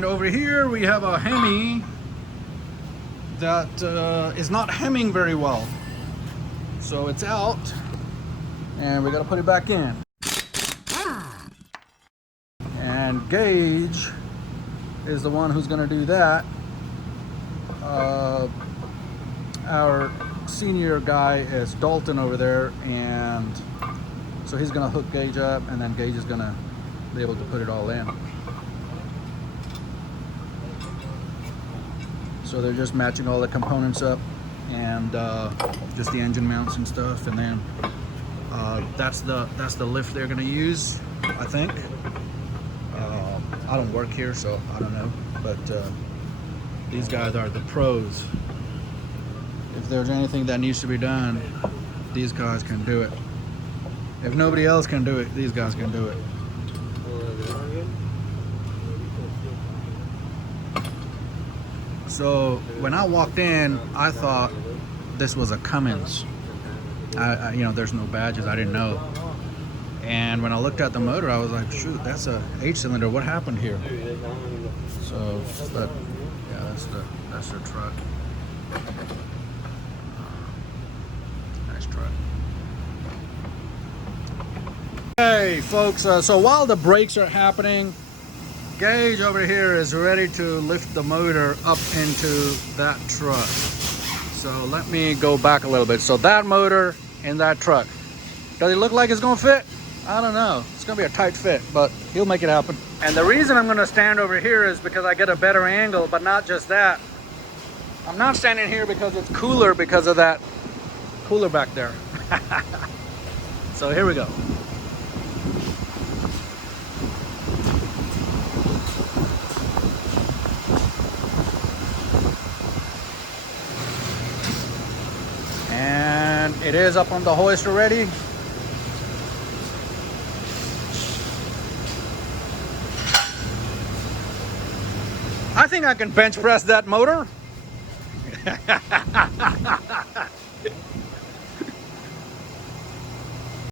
And over here we have a Hemi that is not hemming very well. So it's out and we gotta put it back in. And Gage is the one who's gonna do that. Our senior guy is Dalton over there, and so he's gonna hook Gage up, and then Gage is gonna be able to put it all in. So they're just matching all the components up, and just the engine mounts and stuff, and then that's the lift they're gonna use, I think. I don't work here, so I don't know, but these guys are the pros. If there's anything that needs to be done, these guys can do it. If nobody else can do it, these guys can do it. So when I walked in, I thought this was a Cummins. You know, there's no badges, I didn't know. And when I looked at the motor, I was like, shoot, that's a 8-cylinder. What happened here? So, but yeah, that's the truck. Nice truck. Hey folks, so while the brakes are happening, Gage over here is ready to lift the motor up into that truck. So let me go back a little bit. So that motor in that truck, does it look like it's gonna fit? I don't know. It's gonna be a tight fit, but he'll make it happen. And the reason I'm gonna stand over here is because I get a better angle, but not just that. I'm not standing here because it's cooler because of that cooler back there. So here we go. And it is up on the hoist already. I think I can bench press that motor.